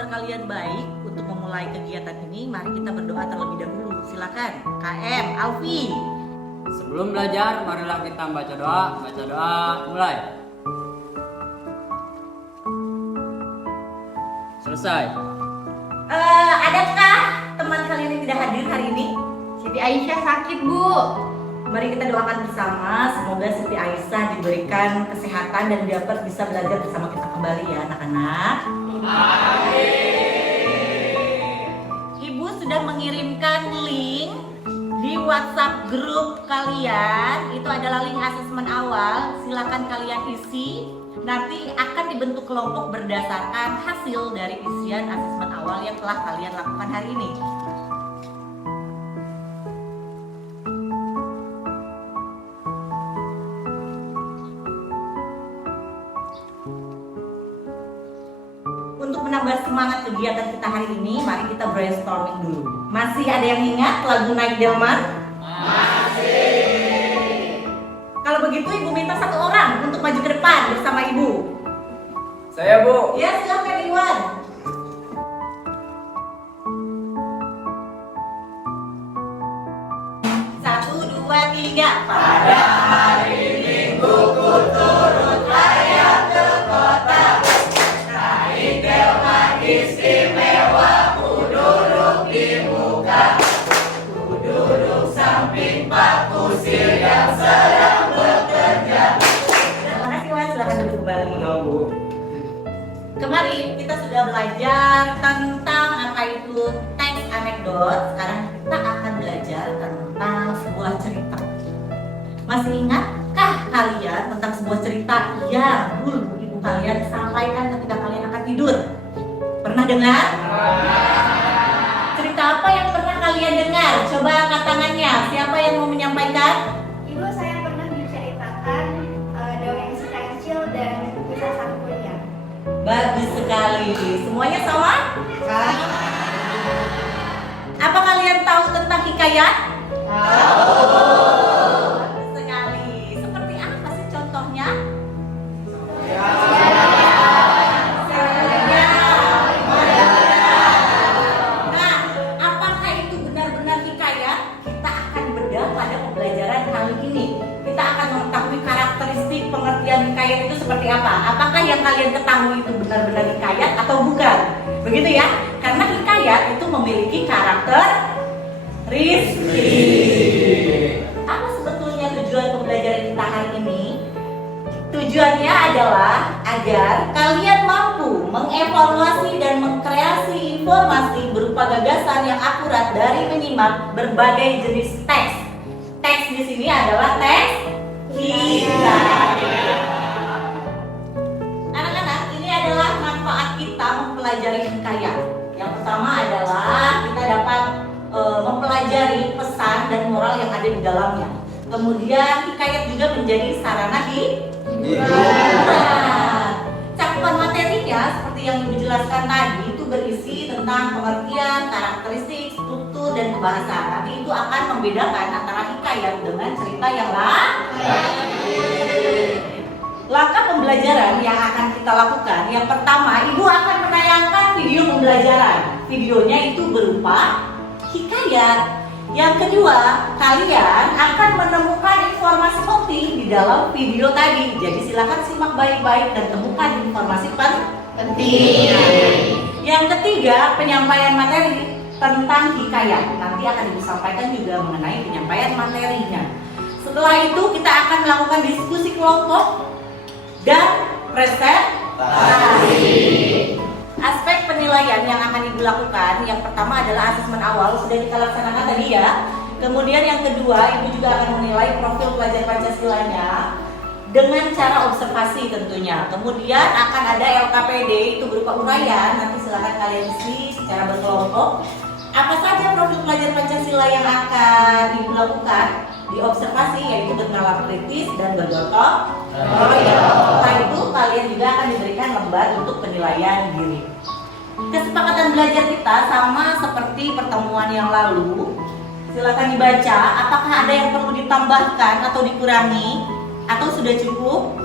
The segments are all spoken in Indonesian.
kabar kalian baik? Untuk memulai kegiatan ini, mari kita berdoa terlebih dahulu. Silakan, KM, Alfi. Sebelum belajar, marilah kita baca doa. Baca doa, mulai. Selesai. Adakah teman kalian yang tidak hadir hari ini? Siti Aisyah sakit, Bu. Mari kita doakan bersama, semoga Siti Aisyah diberikan kesehatan dan dapat bisa belajar bersama kita kembali ya anak-anak. Ibu sudah mengirimkan link di WhatsApp grup kalian. Itu adalah link asesmen awal. Silakan kalian isi. Nanti akan dibentuk kelompok berdasarkan hasil dari isian asesmen awal yang telah kalian lakukan hari ini. Untuk menambah semangat kegiatan kita hari ini, mari kita brainstorming dulu. Masih ada yang ingat lagu Naik Delman? Masih. Kalau begitu ibu minta satu orang untuk maju ke depan bersama ibu. Saya, Bu. Ya, silakan Iwan. Satu, dua, tiga. Pada hari Minggu ku turut ayah ke kota. Naik delman istimewa, ku duduk di muka. Ku duduk samping Pak Kusir yang sedang bekerja. Terima kasih Iwan, silakan duduk kembali. Bu. Kemarin kita sudah belajar tentang apa itu teks anekdot. Sekarang kita akan belajar tentang sebuah cerita. Masih ingatkah kalian tentang sebuah cerita yang dulu ibu kalian sampaikan ketika kalian akan tidur? Pernah dengar? Cerita apa yang pernah kalian dengar? Coba angkat tangannya. Siapa yang mau menyampaikan? Ibu, saya pernah diceritakan dongeng si kancil dan kisah sang kuliah. Bagus sekali. Semuanya sama? Apa kalian tahu tentang hikayat? Bagus sekali. Seperti apa sih contohnya? Nah, apakah itu benar-benar hikayat? Kita akan bedah pada pembelajaran kali ini. Kita akan mengetahui karakteristik pengertian hikayat itu seperti apa. Apakah yang kalian ketahui itu benar-benar hikayat atau bukan? Begitu ya? Karena hikayat itu memiliki karakteristik. Apa sebetulnya tujuan pembelajaran kita hari ini? Tujuannya adalah agar kalian mampu mengevaluasi dan mengkreasi informasi berupa gagasan yang akurat dari menyimak berbagai jenis teks. Teks di sini adalah teks hikayat. Anak-anak, ini adalah manfaat kita mempelajari hikayat. Yang pertama adalah kita dapat mempelajari pesan dan moral yang ada di dalamnya. Kemudian hikayat juga menjadi sarana cakupan materinya seperti yang Ibu jelaskan tadi itu berisi tentang pengertian, karakteristik, struktur, dan kebahasaan. Tapi itu akan membedakan antara hikayat dengan cerita yang lain. Langkah pembelajaran yang akan kita lakukan, yang pertama, Ibu akan menayangkan video pembelajaran. Videonya itu berupa hikayat. Yang kedua, kalian akan menemukan informasi penting di dalam video tadi. Jadi silakan simak baik-baik dan temukan informasi penting. Yang ketiga, penyampaian materi tentang hikayat. Nanti akan disampaikan juga mengenai penyampaian materinya. Setelah itu kita akan melakukan diskusi kelompok dan presentasi. Aspek penilaian yang akan Ibu lakukan, yang pertama adalah asesmen awal, sudah kita laksanakan tadi ya. Kemudian yang kedua, Ibu juga akan menilai profil pelajar Pancasilanya dengan cara observasi tentunya. Kemudian akan ada LKPD, itu berupa uraian, nanti silakan kalian isi secara berkelompok. Apa saja profil pelajar Pancasila yang akan Ibu lakukan? Diobservasi, yaitu bernalar kritis dan bergotong royong. Setelah itu kalian juga akan diberikan lembar untuk penilaian diri. Kesepakatan belajar kita sama seperti pertemuan yang lalu. Silakan dibaca. Apakah ada yang perlu ditambahkan atau dikurangi, atau sudah cukup?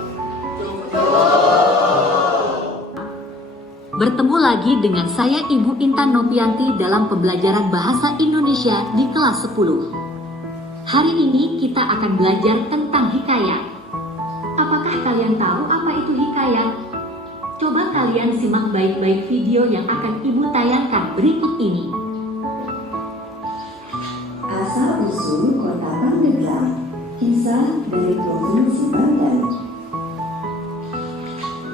Bertemu lagi dengan saya Ibu Intan Nopianti dalam pembelajaran Bahasa Indonesia di kelas 10. Hari ini kita akan belajar tentang hikayat. Apakah kalian tahu apa itu hikayat? Coba kalian simak baik-baik video yang akan Ibu tayangkan berikut ini. Asal-usul Kota Pandeglang, kisah dari Provinsi Banten.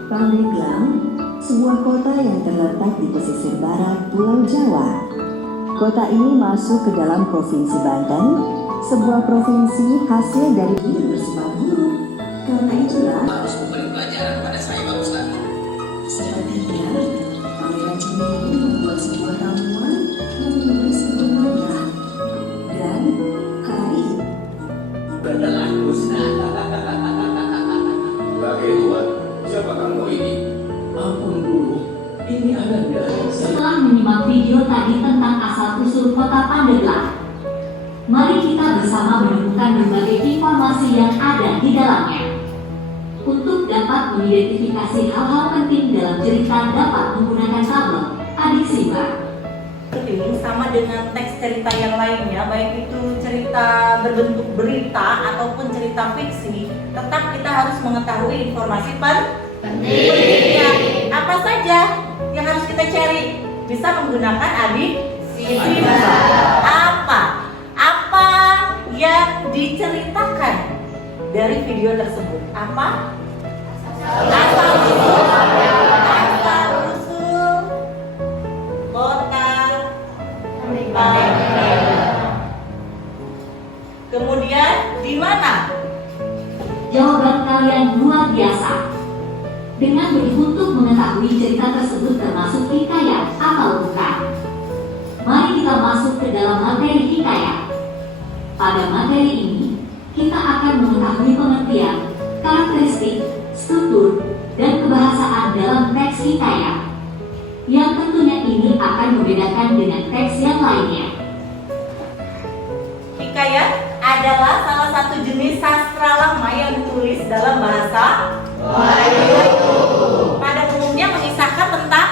Pandeglang, sebuah kota yang terletak di pesisir barat Pulau Jawa. Kota ini masuk ke dalam Provinsi Banten, sebuah provinsi hasil dari bumi bersifat buruk. Karena itulah harus memberi pelajaran kepada saya, Pak Ustaz. sepertinya Pangeran Cemeti membuat sebuah ramuan yang menulis sebenarnya. Dan hari Adalah Ustaz. Kakek tua, siapa kamu ini? Ampun guru, ini Ananda. Setelah menyimak video tadi tentang asal-usul kota Pandeglang, mari kita bersama menemukan berbagai informasi yang ada di dalamnya. Untuk dapat mengidentifikasi hal-hal penting dalam cerita dapat menggunakan tabel. Adik simak. Penting sama dengan teks cerita yang lainnya, baik itu cerita berbentuk berita ataupun cerita fiksi, tetap kita harus mengetahui informasi pentingnya. Apa saja yang harus kita cari? Bisa menggunakan adik simak. Apa yang diceritakan dari video tersebut? Apa? Asal-usul kota Pandeglang. Kemudian di mana? Jawaban kalian luar biasa. Dengan begitu untuk mengetahui cerita tersebut termasuk hikayat atau bukan. Mari kita masuk ke dalam materi hikayat. Pada materi ini, kita akan mengetahui pengertian, karakteristik, struktur, dan kebahasaan dalam teks hikayat. Yang tentunya ini akan membedakan dengan teks yang lainnya. Hikayat adalah salah satu jenis sastra lama yang ditulis dalam bahasa Melayu. Pada umumnya mengisahkan tentang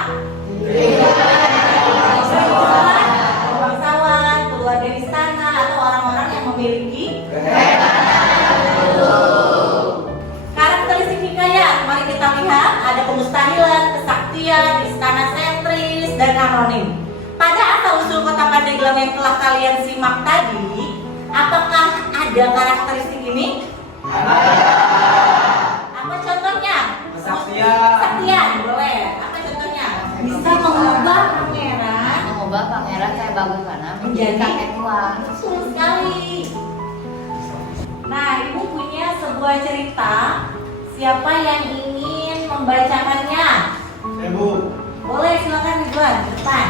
bangsawan, keluarga istana, atau orang-orang yang memiliki karakteristik hikayat. Mari kita lihat, ada kemustahilan, kesaktian, istana sentris, dan anonim. Pada asal-usul kota Pandeglang yang telah kalian simak tadi, apakah ada karakteristik ini? Apa contohnya? Kesaktian, boleh. Apa contohnya? Bisa mengubah pangeran kayak bagaimana menjadi kakek tua. betul sekali. Nah, ibu punya sebuah cerita. Siapa yang ingin membacakannya? Ibu. Boleh, silakan Ridwan, ke depan.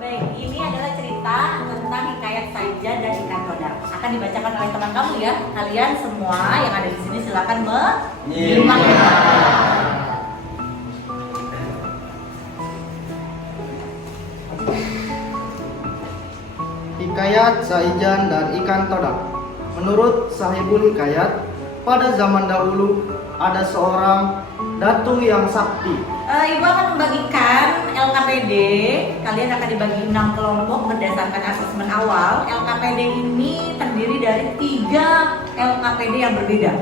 Baik, ini adalah cerita tentang hikayat Saija dan ikan todak. Akan dibacakan oleh teman kamu ya. Kalian semua yang ada di sini silakan menyimak. Hikayat Saijan dan Ikan Todak. Menurut Sahibul Hikayat, pada zaman dahulu ada seorang datu yang sakti. Ibu akan membagikan LKPD. Kalian akan dibagi 6 kelompok berdasarkan asesmen awal. LKPD ini terdiri dari 3 LKPD yang berbeda.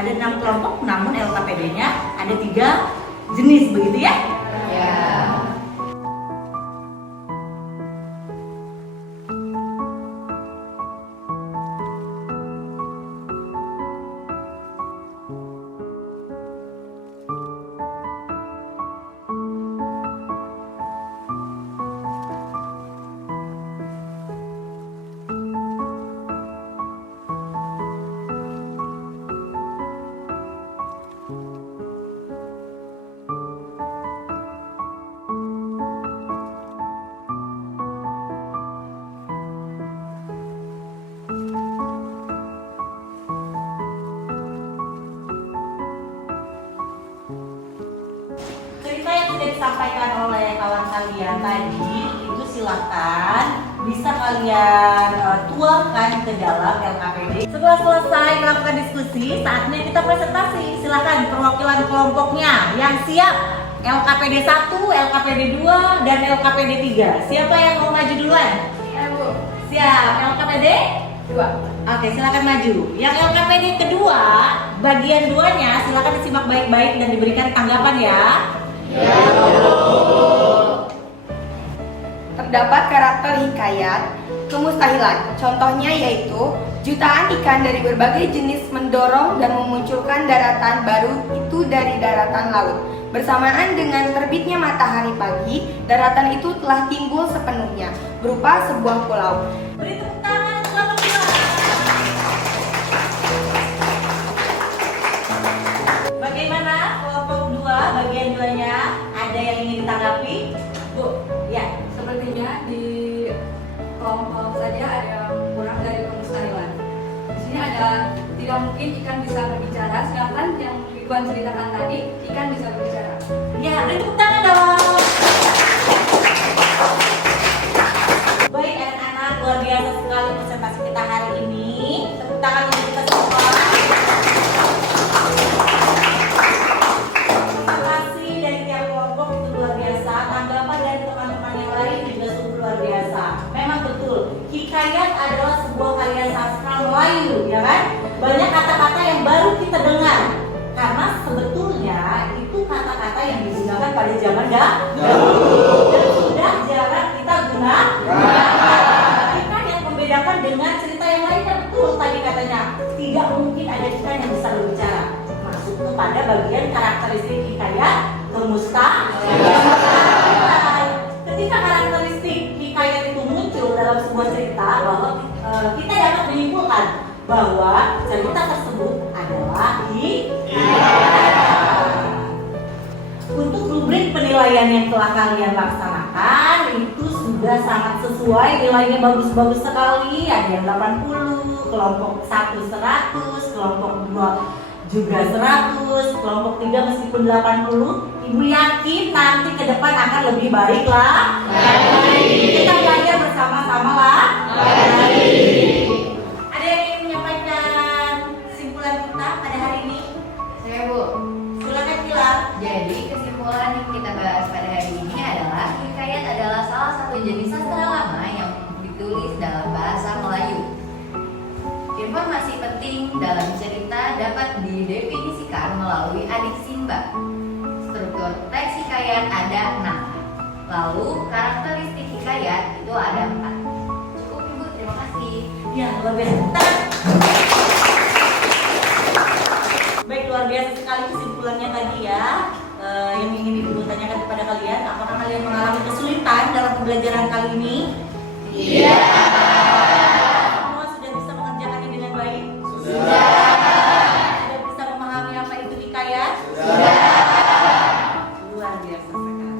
Ada 6 kelompok, namun LKPD-nya ada 3 jenis, begitu ya? Ya. Cerita yang sudah disampaikan oleh kawan kalian tadi itu silakan bisa kalian tuangkan ke dalam LKPD. Setelah selesai melakukan diskusi, saatnya kita presentasi. Silakan perwakilan kelompoknya yang siap. LKPD 1, LKPD 2, dan LKPD 3. Siapa yang mau maju duluan? Ya, Bu. Siap. LKPD 2. Oke, silakan maju. Yang LKPD kedua, bagian 2-nya silakan disimak baik-baik dan diberikan tanggapan ya. Terdapat karakter hikayat kemustahilan. Contohnya yaitu jutaan ikan dari berbagai jenis mendorong dan memunculkan daratan baru itu dari daratan laut. Bersamaan dengan terbitnya matahari pagi, daratan itu telah timbul sepenuhnya berupa sebuah pulau. Beri tepuk tangan untuk kelompok 2. Bagaimana kelompok 2 bagian 2-nya? Ada yang ingin ditanggapi? Bu, ya. Sepertinya di kelompok saja ada yang kurang dari kemustahilan. Di sini ada tidak mungkin ikan bisa berbicara, sedangkan yang Ridwan ceritakan tadi ikan bisa berbicara. Ya, beri tepuk tangan dong. Baik anak-anak, luar biasa sekali presentasi kita hari ini. Tepuk tangan untuk kita semua. Terima kasih dari tiap kelompok itu luar biasa. Tanggapan dari teman-teman yang lain juga sungguh luar biasa. Memang betul, hikayat adalah sebuah karya sastra Melayu, ya kan? Banyak kata-kata yang baru kita dengar. Karena sebetulnya itu kata-kata yang digunakan pada zaman dahulu dan sudah jarang kita gunakan. Ikan yang membedakan dengan cerita yang lainnya, betul tadi katanya tidak mungkin ada ikan yang bisa berbicara. Masuk kepada bagian karakteristik hikayat kemustahilan. Ketika karakteristik hikayat itu muncul dalam sebuah cerita, bahwa kita dapat menyimpulkan bahwa cerita tersebut adalah hikayat. Untuk rubrik penilaian yang telah kalian laksanakan itu sudah sangat sesuai, nilainya bagus-bagus sekali. Ada yang 80, kelompok 1 100, kelompok 2 juga 100, kelompok 3 meskipun 80. Ibu yakin nanti ke depan akan lebih baik lah. Kita belajar bersama-sama lah. Ada yang ingin menyampaikan kesimpulan kita pada hari ini? Saya, Bu. Silakan Pilar. Jadi kesimpulan yang kita bahas pada hari ini adalah hikayat adalah salah satu jenis sastra lama yang ditulis dalam bahasa Melayu. Informasi penting dalam cerita dapat didefinisikan melalui adik Simba. Struktur teks hikayat ada 6. Lalu karakteristik hikayat itu ada 4. Cukup, Ibu, terima kasih. Ya, luar biasa. Baik, luar biasa sekali kesimpulannya tadi ya. Yang ingin Ibu tanyakan kepada kalian, apakah kalian mengalami kesulitan dalam pembelajaran kali ini? Iya. Semua sudah bisa mengerjakannya dengan baik? Sudah. Sudah bisa memahami apa itu hikayat? Sudah. Luar biasa sekali.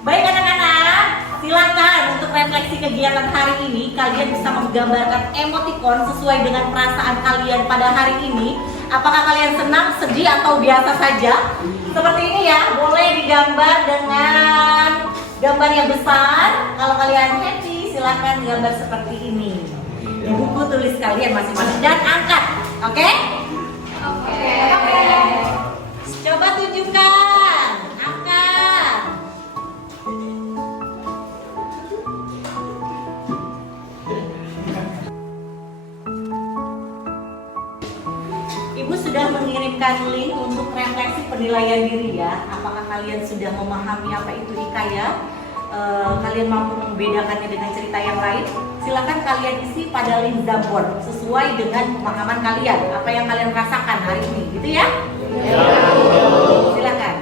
Baik anak-anak, silakan untuk refleksi kegiatan hari ini. Kalian bisa menggambarkan emoticon sesuai dengan perasaan kalian pada hari ini. Apakah kalian senang, sedih, atau biasa saja? Seperti ini ya, boleh digambar dengan gambar yang besar. Kalau kalian happy, silakan gambar seperti ini. Di buku tulis kalian masing-masing dan angkat, oke? Oke. Coba tunjukkan, angkat. Ibu sudah mengirimkan link untuk refleksi penilaian diri ya. Apakah kalian sudah memahami apa itu hikayat? Kalian mampu membedakannya dengan cerita yang lain? Silakan kalian isi pada link Jamboard sesuai dengan pemahaman kalian. Apa yang kalian rasakan hari ini, gitu ya? Silakan.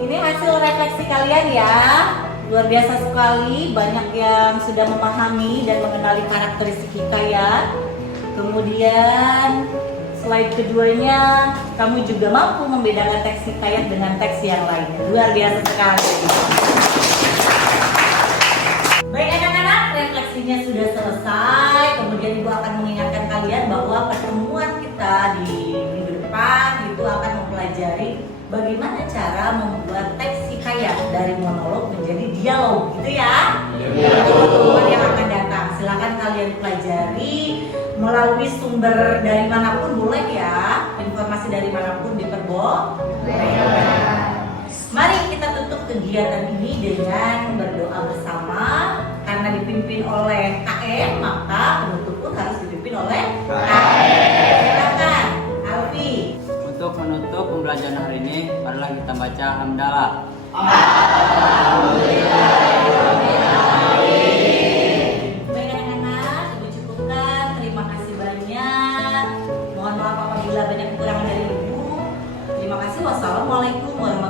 Ini hasil refleksi kalian ya. Luar biasa sekali, banyak yang sudah memahami dan mengenali karakteristik hikayat. Kemudian slide keduanya, kamu juga mampu membedakan teks hikayat dengan teks yang lainnya. Luar biasa sekali. Baik anak-anak, refleksinya sudah selesai. Kemudian Ibu akan mengingatkan kalian bahwa pertemuan kita di minggu depan itu akan mempelajari bagaimana cara membuat teks hikayat dari monolog menjadi dialog, gitu ya? Teman-teman yang akan datang, silakan kalian pelajari melalui sumber dari manapun boleh ya, informasi dari manapun diperbolehkan. Mari kita tutup kegiatan ini dengan berdoa bersama. Karena dipimpin oleh KM, maka penutup pun harus dipimpin oleh KM. Silakan, Alfi. Untuk menutup pembelajaran hari ini, marilah kita baca hamdalah. Baik anak-anak, Ibu cukupkan. Terima kasih banyak. Mohon maaf apabila banyak kekurangan dari Ibu. Terima kasih. Wassalamualaikum warahmatullahi wabarakatuh.